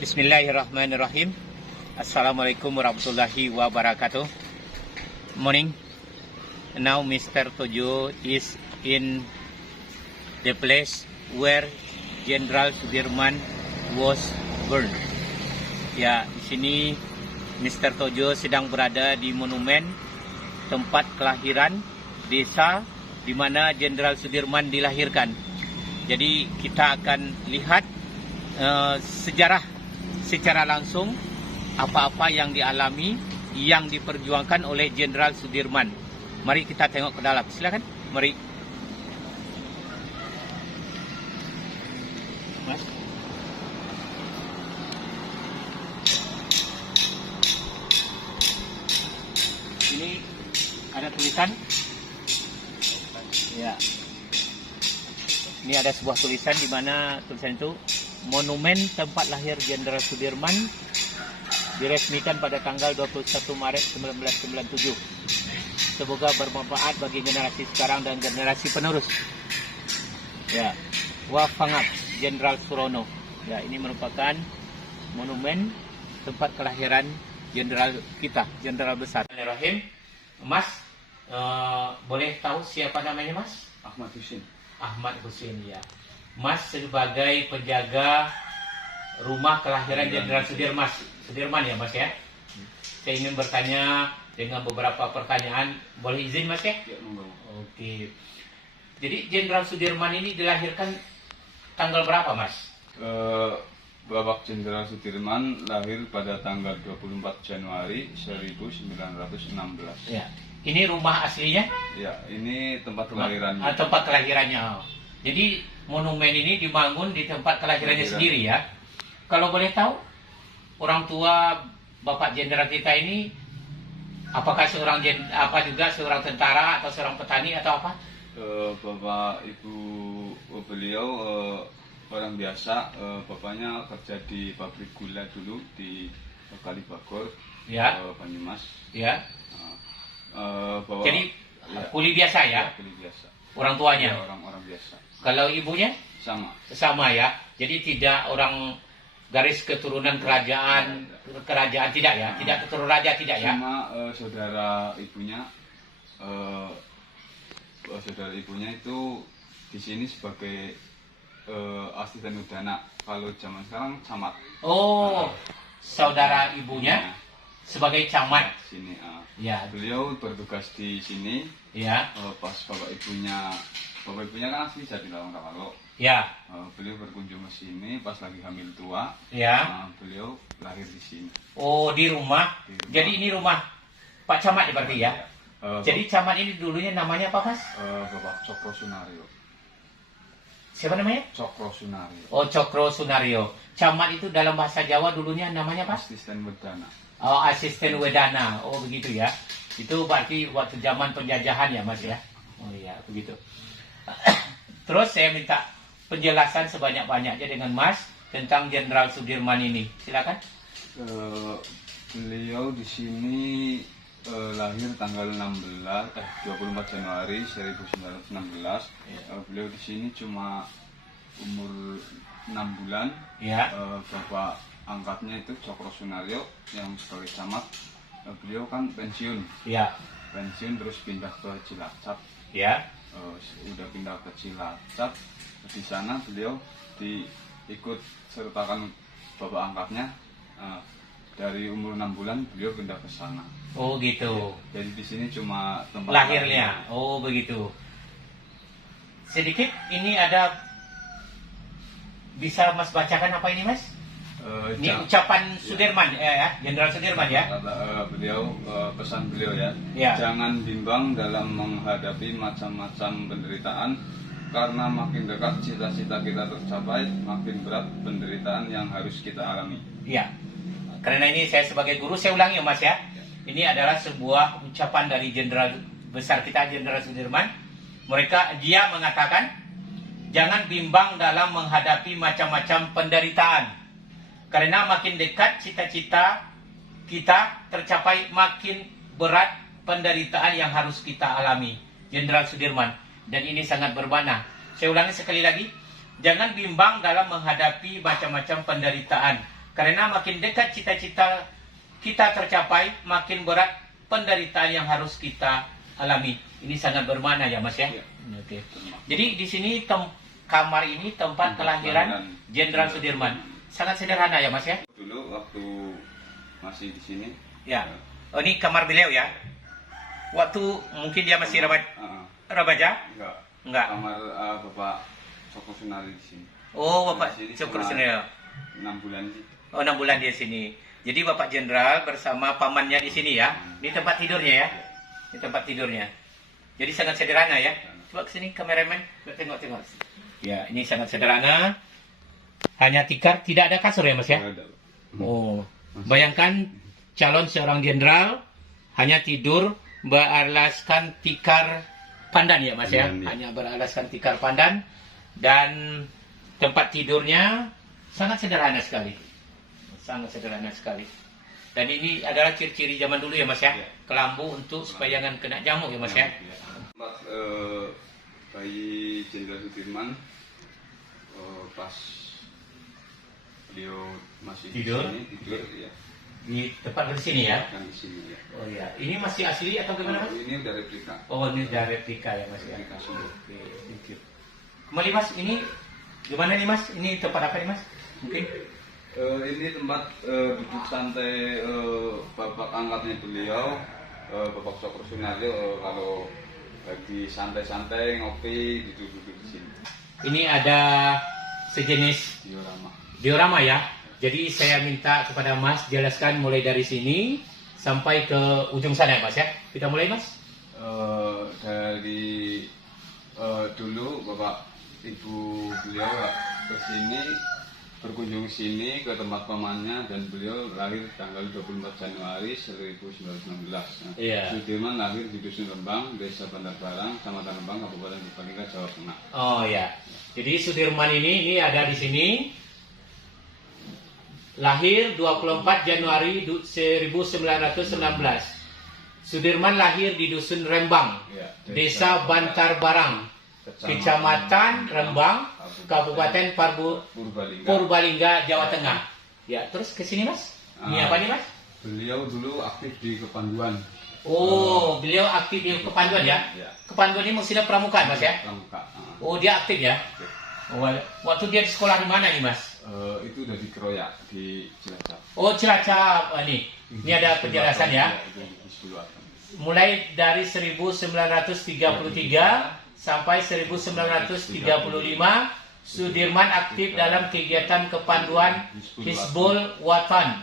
Bismillahirrahmanirrahim. Assalamualaikum warahmatullahi wabarakatuh. Morning. Now Mr. Tojo is in the place where Jenderal Sudirman was burned. Ya, di sini Mr. Tojo sedang berada di monumen tempat kelahiran desa di mana Jenderal Sudirman dilahirkan. Jadi kita akan lihat sejarah secara langsung apa-apa yang dialami, yang diperjuangkan oleh Jenderal Sudirman. Mari kita tengok ke dalam. Silakan. Mari. Mas. Ini ada tulisan. Ya. Ini ada sebuah tulisan di mana tulisan itu monumen tempat lahir Jenderal Sudirman diresmikan pada tanggal 21 Maret 1997. Semoga bermanfaat bagi generasi sekarang dan generasi penerus. Ya, Wafangap Jenderal Surono. Ya, ini merupakan monumen tempat kelahiran jenderal kita, jenderal besar. Bismillahirrahmanirrahim. Mas, boleh tahu siapa namanya, Mas? Ahmad Husin. Ahmad Husin, ya. Mas sebagai penjaga rumah kelahiran Jenderal Sudirman ya, Mas ya. Saya ingin bertanya dengan beberapa pertanyaan. Boleh izin, Mas ya? Ya, monggo. Oke. Jadi Jenderal Sudirman ini dilahirkan tanggal berapa, Mas? Bapak Jenderal Sudirman lahir pada tanggal 24 Januari 1916. Ya. Ini rumah aslinya? Ya, ini tempat kelahirannya. Tempat kelahirannya. Jadi monumen ini dibangun di tempat kelahirannya sendiri ya. Kalau boleh tahu, orang tua Bapak Jenderal kita ini apakah seorang juga seorang tentara atau seorang petani atau apa? Bapak Ibu beliau orang biasa. Bapaknya kerja di pabrik gula dulu di Kalibagor, Ya. Banyumas. Ya. Jadi ya, kuli biasa ya? kuli biasa. Orang tuanya. Ya, orang biasa. Kalau ibunya? Sama Ya. Jadi tidak orang garis keturunan kerajaan tidak ya? Tidak keturunan raja tidak ya? Cuma saudara ibunya itu di sini sebagai asisten udana. Kalau zaman sekarang camat. Oh, saudara ibunya sebagai camat Sini. ya. Beliau bertugas di sini. Ya. Pas bapak ibunya kan asli Jatinangor. Ya. Beliau berkunjung ke sini pas lagi hamil tua. Ya. Beliau lahir di sini. Oh, di rumah. Jadi ini rumah Pak Camat berarti ya? Jadi camat ini dulunya namanya apa, Mas? Bapak Cokro Sunario. Siapa namanya? Cokro Sunario. Oh, Cokro Sunario. Camat itu dalam bahasa Jawa dulunya namanya apa? Asisten Wedana. Oh, asisten Wedana. Oh, begitu ya. Itu berarti waktu zaman penjajahan ya, Mas ya? Oh iya, begitu. Terus saya minta penjelasan sebanyak-banyaknya dengan Mas tentang Jenderal Sudirman ini. Silakan. Beliau di sini lahir tanggal 24 Januari 1916. Beliau di sini cuma umur 6 bulan. Ya. Bapak angkatnya itu Cokro Sunario yang sebagai camat. Beliau kan pensiun. Ya. Pensiun terus pindah ke Cilacap. Ya. Udah pindah ke Cilacap. Di sana beliau diikut sertakan bapak angkatnya. Dari umur 6 bulan beliau pindah ke sana. Oh gitu. Jadi di sini cuma tempat lahirnya. Oh begitu. Sedikit ini ada, bisa Mas bacakan apa ini, Mas? Ini ucapan Sudirman ya, Jenderal Sudirman ya. Beliau pesan beliau ya. Ya. Jangan bimbang dalam menghadapi macam-macam penderitaan, karena makin dekat cita-cita kita tercapai, makin berat penderitaan yang harus kita alami. Iya. Karena ini saya sebagai guru, saya ulangi ya, Mas ya. Ini adalah sebuah ucapan dari Jenderal besar kita, Jenderal Sudirman. Dia mengatakan, jangan bimbang dalam menghadapi macam-macam penderitaan. Karena makin dekat cita-cita kita tercapai, makin berat penderitaan yang harus kita alami. Jenderal Sudirman. Dan ini sangat bermakna. Saya ulangi sekali lagi. Jangan bimbang dalam menghadapi macam-macam penderitaan. Karena makin dekat cita-cita kita tercapai, makin berat penderitaan yang harus kita alami. Ini sangat bermakna ya Mas ya. Iya. Oke. Jadi di sini kamar ini tempat kelahiran Jenderal Sudirman. Sangat sederhana ya Mas ya. Dulu waktu masih di sini. Ya. Oh, ini kamar beliau ya. Waktu mungkin dia masih remaja? Enggak. Kamar Bapak Cokro Sunari di sini. Oh, Bapak Di sini Cokro cuma Sunari. 6 bulan sih. Oh, 6 bulan dia sini. Jadi Bapak Jenderal bersama pamannya di sini ya. Ini tempat tidurnya ya. Ini tempat tidurnya. Jadi sangat sederhana ya. Coba ke sini kameramen, tengok. Ya, ini sangat sederhana. Hanya tikar, tidak ada kasur ya Mas ya. Ada. Oh, bayangkan calon seorang jenderal hanya tidur beralaskan tikar pandan ya Mas ya. Pandan, ya. Hanya beralaskan tikar pandan dan tempat tidurnya sangat sederhana sekali. Sangat sederhana sekali. Dan ini adalah ciri-ciri zaman dulu ya Mas ya. Ya. Kelambu untuk supaya jangan kena nyamuk ya Mas ya. Tempat bayi Jenderal Sudirman pas beliau masih Tidur? di sini, tidur ya. Di tempat di sini ya. Kan di sini ya. Oh iya, ini masih asli atau gimana Mas? Ini udah replika. Oh, ini udah replika ya Mas ya. Replika semua. Oke, thank you. Kembali Mas, ini gimana nih Mas? Ini tempat apa nih Mas? Mungkin? Ini tempat duduk santai bapak angkatnya beliau, Bapak Cokro Sunari, kalau lagi santai-santai ngopi duduk-duduk di sini. Ini ada sejenis Diorama. diorama ya. Jadi saya minta kepada Mas jelaskan mulai dari sini sampai ke ujung sana ya Mas ya. Kita mulai Mas. Dari dulu Bapak Ibu beliau ke sini, berkunjung sini ke tempat pamannya, dan beliau lahir tanggal 24 Januari 1916. Nah, Iya. Sudirman lahir di Dusun Rembang, Desa Bandar Barang, Kecamatan Rembang, Kabupaten Purbalingga, Jawa Tengah. Oh ya. Jadi Sudirman ini ada di sini. Lahir 24 Januari 1919. Sudirman lahir di Dusun Rembang, Ya, Desa Bantar Barang, Kecamatan Rembang, Kabupaten Purbalingga, Jawa Tengah. Ya, terus ke sini Mas. Ini apa nih Mas? Beliau dulu aktif di Kepanduan. Oh, beliau aktif di Kepanduan ya. Ya. Kepanduan ini maksudnya pramuka Mas ya. Pramuka. Oh, dia aktif ya. Oh, waktu dia di sekolah di mana nih Mas? Itu udah dikeroyak di Cilacap. Oh, Cilacap. Ini ada penjelasan ya. Itu di 10 Atom. Mulai dari 1933 sampai 1935, Sudirman aktif dalam kegiatan kepanduan Hizbul Watan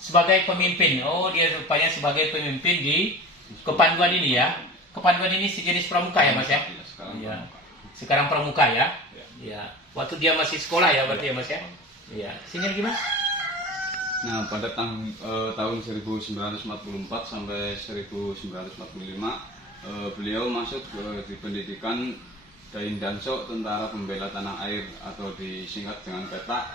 sebagai pemimpin. Oh, dia rupanya sebagai pemimpin di kepanduan ini ya. Kepanduan ini sejenis pramuka ya Mas ya? Sekarang Iya. pramuka. Sekarang pramuka ya? Ya. Iya. Waktu dia masih sekolah ya berarti ya Mas ya? Iya. Sini lagi Mas. Nah, pada tahun 1944 sampai 1945 beliau masuk di pendidikan Dain Danso, Tentara Pembela Tanah Air atau disingkat dengan PETA,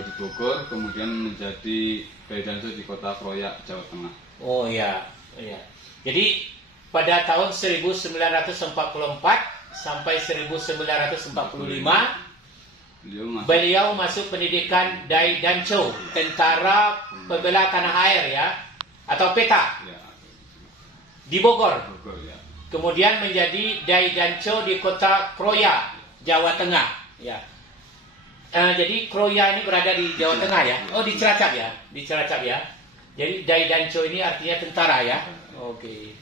di Bogor, kemudian menjadi Dain Danso di Kota Kroyak, Jawa Tengah. Oh iya, iya. Jadi pada tahun 1944 sampai 1945 beliau masuk pendidikan Dai Danco, Tentara Pembela Tanah Air ya, atau PETA Ya, di Bogor. Bogor ya. Kemudian menjadi Dai Danco di Kota Kroya, Jawa Tengah. Ya. Jadi Kroya ini berada di Jawa Tengah ya. Oh, di Cilacap ya, di Cilacap ya. Jadi Dai Danco ini artinya tentara ya. Oke.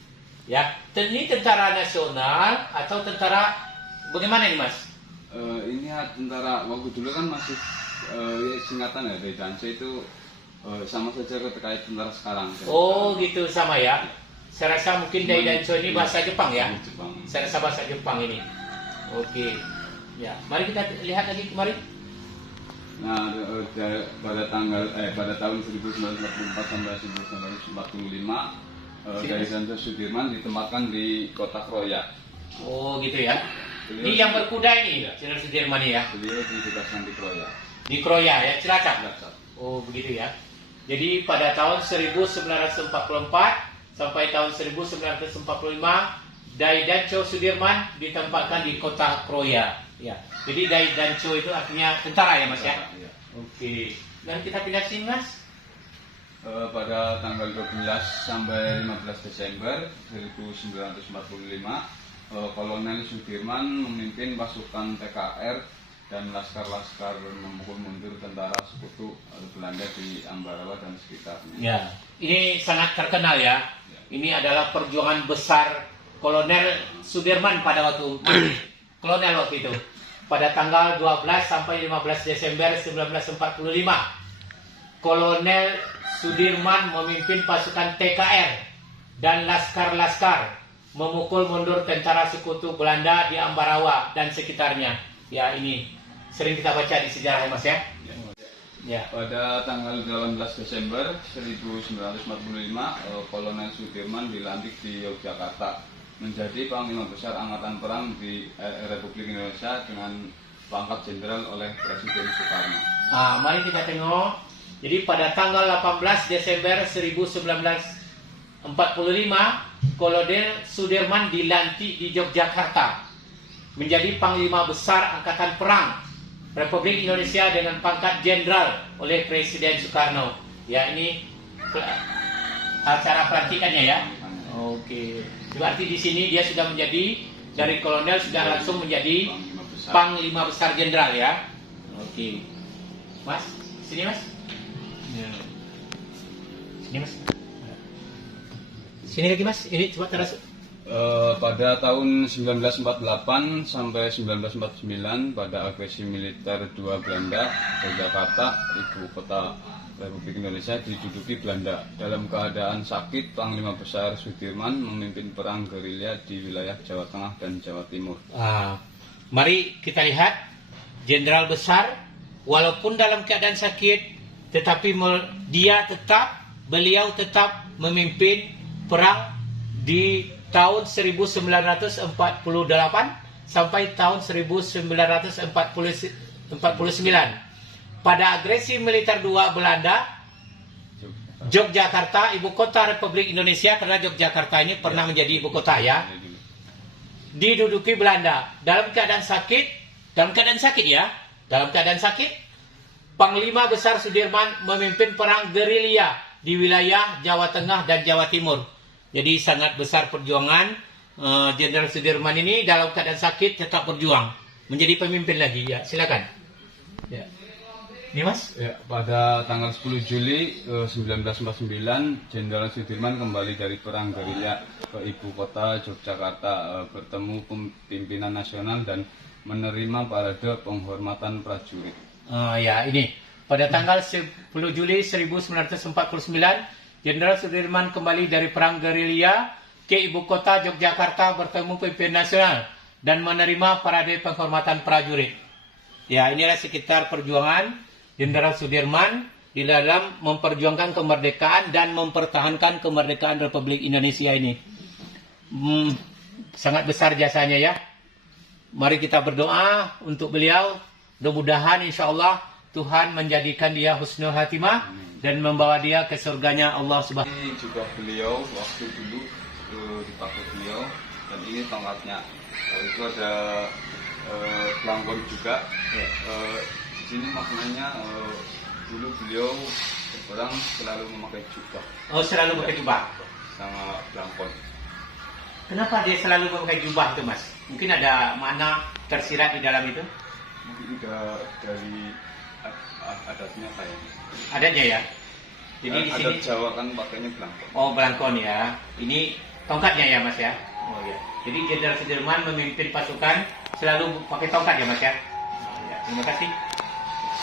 Ya, ini tentara nasional atau tentara bagaimana nih Mas? Ini tentara waktu dulu kan masih singkatan ya, Dai Danco itu sama saja terkait tentara sekarang. Oh gitu, sama ya. Saya rasa mungkin Dai Danco ini bahasa Jepang ya. Jepang. Saya rasa bahasa Jepang ini. Oke. Ya, mari kita lihat lagi kemarin. Nah, pada tahun 1944 sampai 1945 Dai Danco Sudirman ditempatkan di Kota Kroya. Oh gitu ya. Ini yang berkuda ini, Jenderal Sudirman ini ya. Beliau ditugaskan di Kroya. Di Kroya ya, Cilacap. Cilacap. Oh begitu ya. Jadi pada tahun 1944 sampai tahun 1945 Dai Danco Sudirman ditempatkan di Kota Kroya. Ya. Jadi Dai Danco itu artinya tentara ya Mas ya. Iya. Oke. Dan kita pindah sini, Mas. Pada tanggal 12 sampai 15 Desember 1945, Kolonel Sudirman memimpin pasukan TKR dan laskar-laskar memukul mundur tentara sekutu Belanda di Ambarawa dan sekitarnya. Ya, ini sangat terkenal ya. Ini adalah perjuangan besar Kolonel Sudirman pada waktu kolonel waktu itu. Pada tanggal 12 sampai 15 Desember 1945, Kolonel Sudirman memimpin pasukan TKR dan laskar-laskar memukul mundur tentara sekutu Belanda di Ambarawa dan sekitarnya. Ya, ini sering kita baca di sejarah, Mas ya. Ya. Pada tanggal 18 Desember 1945, Kolonel Sudirman dilantik di Yogyakarta menjadi Panglima Besar Angkatan Perang di Republik Indonesia dengan pangkat jenderal oleh Presiden Soekarno. Nah, mari kita tengok. Jadi pada tanggal 18 Desember 1945, Kolonel Sudirman dilantik di Yogyakarta menjadi Panglima Besar Angkatan Perang Republik Indonesia dengan pangkat jenderal oleh Presiden Soekarno. Ya, ini acara pelantikannya ya. Oke. Berarti di sini dia sudah menjadi dari kolonel sudah langsung menjadi Panglima Besar Jenderal ya. Oke. Mas, sini Mas. Sini Mas. Sini lagi Mas. Ini coba terus. Pada tahun 1948 sampai 1949, pada agresi militer dua Belanda, Yogyakarta, ibu kota Republik Indonesia, diduduki Belanda. Dalam keadaan sakit, Panglima Besar Sudirman memimpin perang gerilya di wilayah Jawa Tengah dan Jawa Timur. Mari kita lihat, Jenderal Besar, walaupun dalam keadaan sakit, tetapi beliau tetap memimpin perang di tahun 1948 sampai tahun 1949. Pada agresi militer dua Belanda, Yogyakarta, ibu kota Republik Indonesia, karena Yogyakarta ini pernah menjadi ibu kota ya, diduduki Belanda. Dalam keadaan sakit, Panglima Besar Sudirman memimpin perang gerilya di wilayah Jawa Tengah dan Jawa Timur. Jadi sangat besar perjuangan Jenderal Sudirman ini, dalam keadaan sakit tetap berjuang menjadi pemimpin lagi ya. Silakan. Ya. Ini Mas? Ya, pada tanggal 10 Juli 1949, Jenderal Sudirman kembali dari perang gerilya ke ibu kota Yogyakarta, bertemu pimpinan nasional dan menerima parade penghormatan prajurit. Ya, ini pada tanggal 10 Juli 1949, Jenderal Sudirman kembali dari perang gerilya ke ibu kota Yogyakarta, bertemu pimpinan nasional dan menerima parade penghormatan prajurit. Ya, inilah sekitar perjuangan Jenderal Sudirman di dalam memperjuangkan kemerdekaan dan mempertahankan kemerdekaan Republik Indonesia ini. Sangat besar jasanya ya. Mari kita berdoa untuk beliau. Mudah-mudahan insya Allah Tuhan menjadikan dia husnul khatimah dan membawa dia ke surganya Allah Subhanahu. Ini juga beliau waktu dulu dipakai beliau, dan ini tongkatnya. Itu ada belangkon juga. Di sini maknanya dulu beliau berperang selalu memakai jubah. Oh, selalu memakai jubah Sama belangkon. Kenapa dia selalu memakai jubah itu, Mas? Mungkin ada makna tersirat di dalam itu? Mungkin dari adatnya kayaknya. Adatnya ya. Jadi di sini adat Jawa kan pakainya belangkon. Oh, belangkon ya. Ini tongkatnya ya, Mas ya. Oh ya. Jadi Jenderal Sudirman memimpin pasukan selalu pakai tongkat ya, Mas ya. Oh, ya. Terima kasih.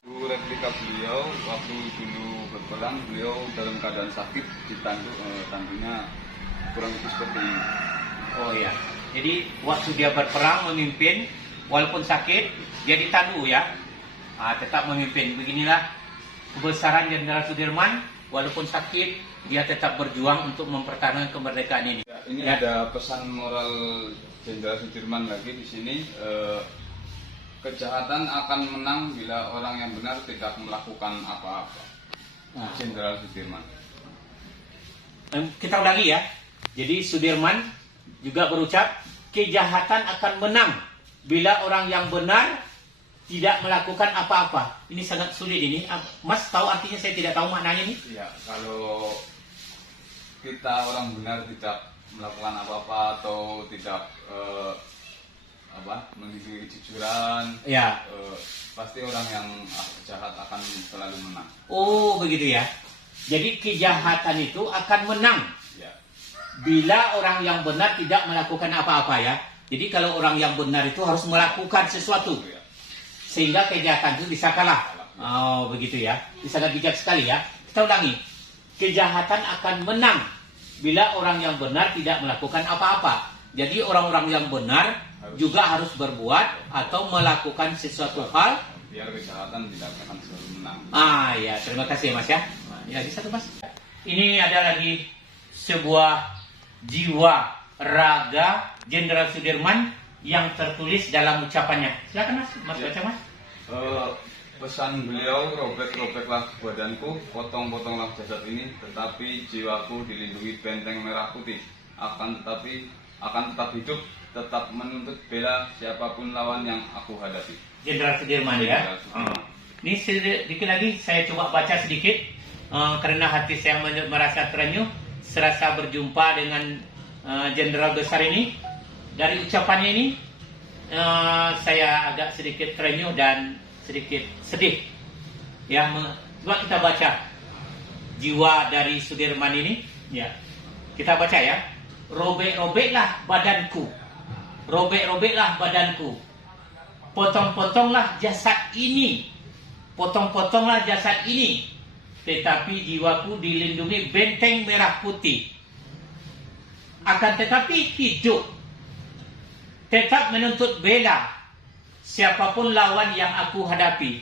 Replika beliau waktu dulu berperang, beliau dalam keadaan sakit tandunya kurang lebih seperti ini. Oh ya. Jadi waktu dia berperang memimpin, walaupun sakit, dia ditandu ya. Tetap memimpin. Beginilah kebesaran Jenderal Sudirman, walaupun sakit, dia tetap berjuang untuk mempertahankan kemerdekaan ini. Ya, ini ada pesan moral Jenderal Sudirman lagi di sini. Kejahatan akan menang bila orang yang benar tidak melakukan apa-apa. Jenderal Sudirman. Kita ulangi ya. Jadi Sudirman juga berucap, kejahatan akan menang bila orang yang benar tidak melakukan apa-apa. Ini sangat sulit ini. Mas tahu artinya, saya tidak tahu maknanya ini. Ya, kalau kita orang benar tidak melakukan apa-apa atau tidak mengikuti kejujuran, Ya. pasti orang yang jahat akan selalu menang. Oh, begitu ya. Jadi kejahatan itu akan menang Ya, bila orang yang benar tidak melakukan apa-apa ya. Jadi kalau orang yang benar itu harus melakukan sesuatu ya. sehingga kejahatan itu bisa kalah. Oh, begitu ya. Ini sangat bijak sekali ya. Kita ulangi. Kejahatan akan menang bila orang yang benar tidak melakukan apa-apa. Jadi orang-orang yang benar juga harus berbuat atau melakukan sesuatu hal Biar kejahatan tidak akan selalu menang. Ya, terima kasih ya Mas ya. Ini lagi satu Mas. Ini ada lagi sebuah jiwa raga Jenderal Sudirman yang tertulis dalam ucapannya. Silakan Mas, baca Mas. Pesan beliau, robek-robeklah badanku, potong-potonglah jasad ini, tetapi jiwaku dilindungi benteng merah putih. Akan tetap hidup, tetap menuntut bela siapapun lawan yang aku hadapi. Jenderal Sudirman ya. Ini sedikit lagi saya coba baca sedikit karena hati saya merasa terenyuh serasa berjumpa dengan Jenderal besar ini. Dari ucapannya ini saya agak sedikit terenyuh dan sedikit sedih. Ya, coba kita baca jiwa dari Sudirman ini. Ya, kita baca ya. Robek-robeklah badanku, robek-robeklah badanku. Potong-potonglah jasad ini, potong-potonglah jasad ini, tetapi jiwaku dilindungi benteng merah putih. Akan tetapi hidup, tetap menuntut bela siapapun lawan yang aku hadapi.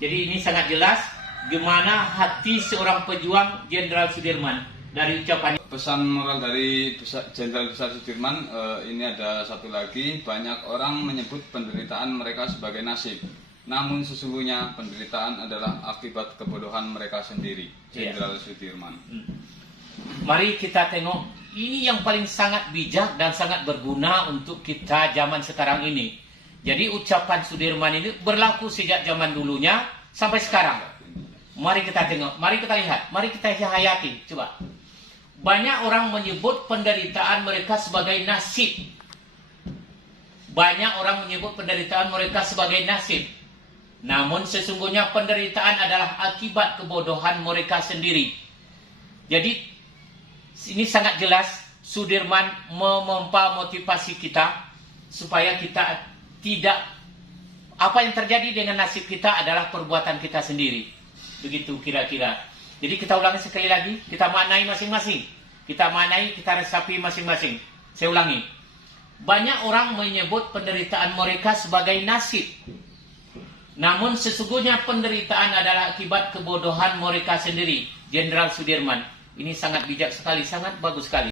Jadi ini sangat jelas gimana hati seorang pejuang Jenderal Sudirman dari ucapan. Pesan moral dari Jenderal Besar Sudirman ini ada satu lagi. Banyak orang menyebut penderitaan mereka sebagai nasib, namun sesungguhnya penderitaan adalah akibat kebodohan mereka sendiri. Jenderal Sudirman. Mari kita tengok, ini yang paling sangat bijak dan sangat berguna untuk kita zaman sekarang ini. Jadi ucapan Sudirman ini berlaku sejak zaman dulunya sampai sekarang. Mari kita tengok, mari kita lihat, mari kita hayati. Coba. Banyak orang menyebut penderitaan mereka sebagai nasib. Banyak orang menyebut penderitaan mereka sebagai nasib. Namun sesungguhnya penderitaan adalah akibat kebodohan mereka sendiri. Jadi ini sangat jelas Sudirman memompa motivasi kita supaya kita tidak, apa yang terjadi dengan nasib kita adalah perbuatan kita sendiri. Begitu kira-kira. Jadi kita ulangi sekali lagi, kita maknai masing-masing. Kita maknai, kita resapi masing-masing. Saya ulangi. Banyak orang menyebut penderitaan mereka sebagai nasib. Namun sesungguhnya penderitaan adalah akibat kebodohan mereka sendiri. Jenderal Sudirman. Ini sangat bijak sekali, sangat bagus sekali.